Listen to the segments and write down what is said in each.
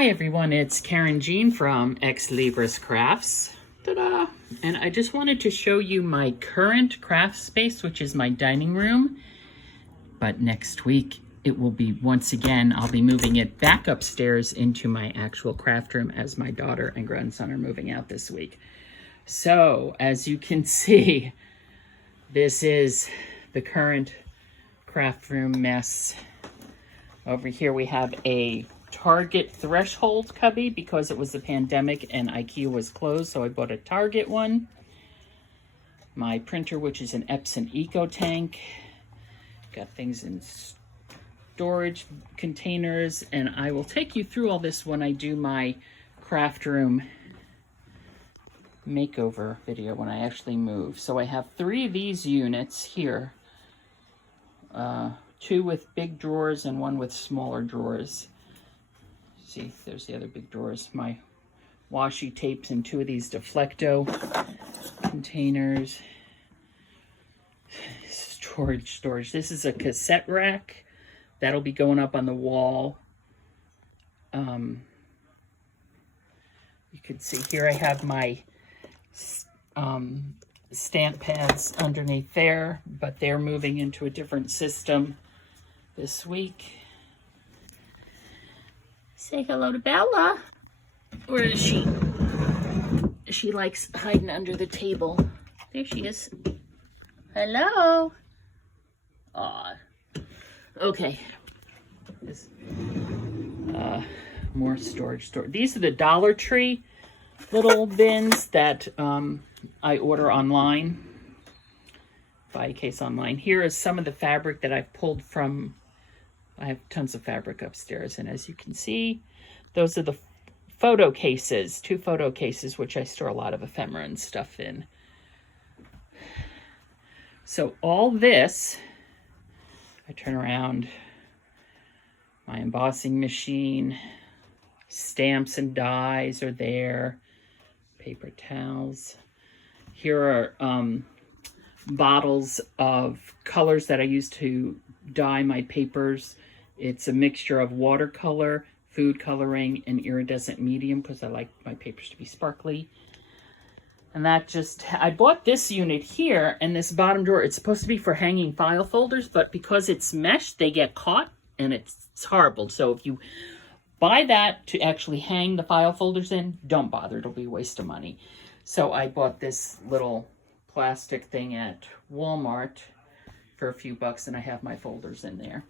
Hi everyone, it's Karen Jean from Ex Libris Crafts. Ta-da! And I just wanted to show you my current craft space, which is my dining room. But next week, it will be, once again, I'll be moving it back upstairs into my actual craft room as my daughter and grandson are moving out this week. So, as you can see, this is the current craft room mess. Over here we have a Target threshold cubby because it was the pandemic and IKEA was closed, so I bought a Target one. My printer, which is an Epson Eco Tank. Got things in storage containers, and I will take you through all this when I do my craft room makeover video when I actually move. So I have 3 of these units here. 2 with big drawers and 1 with smaller drawers. See, there's the other big drawers. My washi tapes and 2 of these Deflecto containers. Storage. This is a cassette rack. That'll be going up on the wall. You can see here I have my stamp pads underneath there, but they're moving into a different system this week. Say hello to Bella. Where is she? She likes hiding under the table. There she is. Hello. Aw. Okay. This, more storage. These are the Dollar Tree little bins that I order online. Buy a case online. Here is some of the fabric that I've pulled from. I have tons of fabric upstairs, and as you can see, those are the photo cases, 2 photo cases, which I store a lot of ephemera and stuff in. So all this, I turn around, my embossing machine, stamps and dies are there, paper towels. Here are bottles of colors that I use to dye my papers. It's a mixture of watercolor, food coloring, and iridescent medium because I like my papers to be sparkly. And that just, I bought this unit here, and this bottom drawer, it's supposed to be for hanging file folders, but because it's mesh, they get caught, and it's horrible. So if you buy that to actually hang the file folders in, don't bother, it'll be a waste of money. So I bought this little plastic thing at Walmart for a few bucks, and I have my folders in there.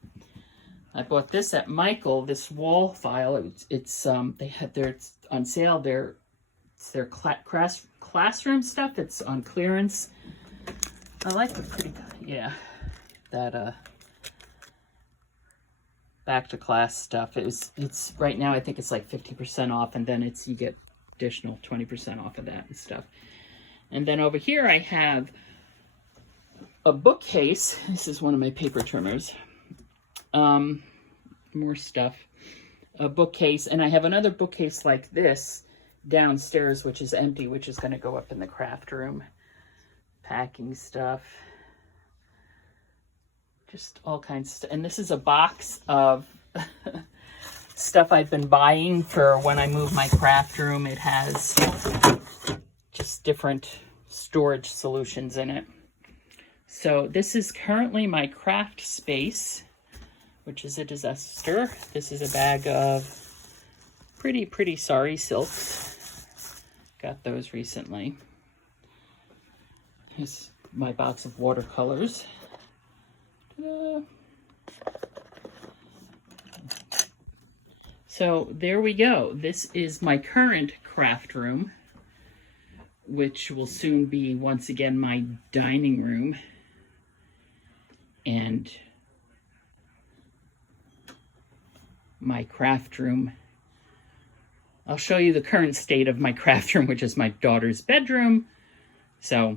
I bought this at Michael, this wall file. It's they had their, it's on sale. It's their classroom stuff. It's on clearance. I like the pretty, yeah, that back to class stuff. It's right now I think it's like 50% off, and then you get additional 20% off of that and stuff. And then over here I have a bookcase. This is one of my paper trimmers. More stuff. A bookcase, and I have another bookcase like this downstairs, which is empty, which is going to go up in the craft room. Packing stuff. Just all kinds of stuff. And this is a box of stuff I've been buying for when I move my craft room. It has just different storage solutions in it. So this is currently my craft space, which is a disaster. This is a bag of pretty sorry silks. Got those recently. Here's my box of watercolors. Ta-da. So there we go. This is my current craft room, which will soon be once again my dining room. And my craft room. I'll show you the current state of my craft room, which is my daughter's bedroom. So,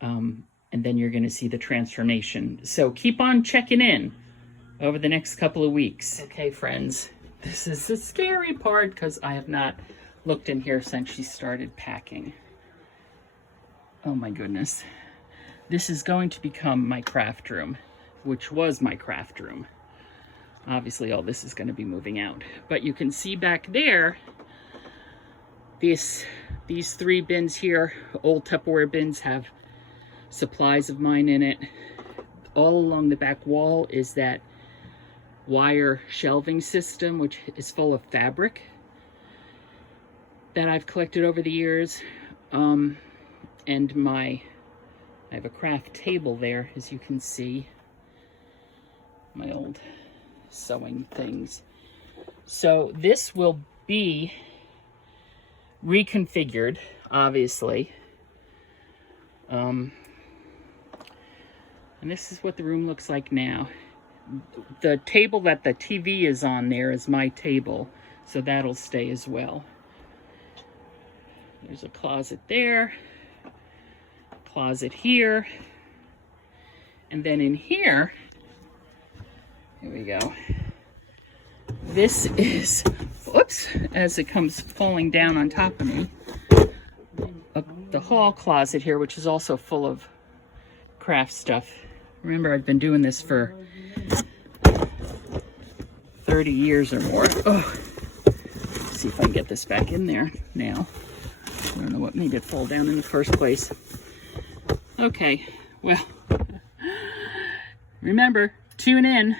and then you're going to see the transformation. So keep on checking in over the next couple of weeks. Okay, friends, this is the scary part because I have not looked in here since she started packing. Oh my goodness. This is going to become my craft room, which was my craft room. Obviously all this is going to be moving out. But you can see back there, these 3 bins here, old Tupperware bins, have supplies of mine in it. All along the back wall is that wire shelving system, which is full of fabric that I've collected over the years. And I have a craft table there, as you can see. My old sewing things. So this will be reconfigured, obviously. And this is what the room looks like now. The table that the TV is on there is my table, so that'll stay as well. There's a closet there, closet here, and then in here we go. This is, whoops, as it comes falling down on top of me, the hall closet here, which is also full of craft stuff. Remember, I've been doing this for 30 years or more. Oh, see if I can get this back in there now. I don't know what made it fall down in the first place. Okay, well, remember, tune in.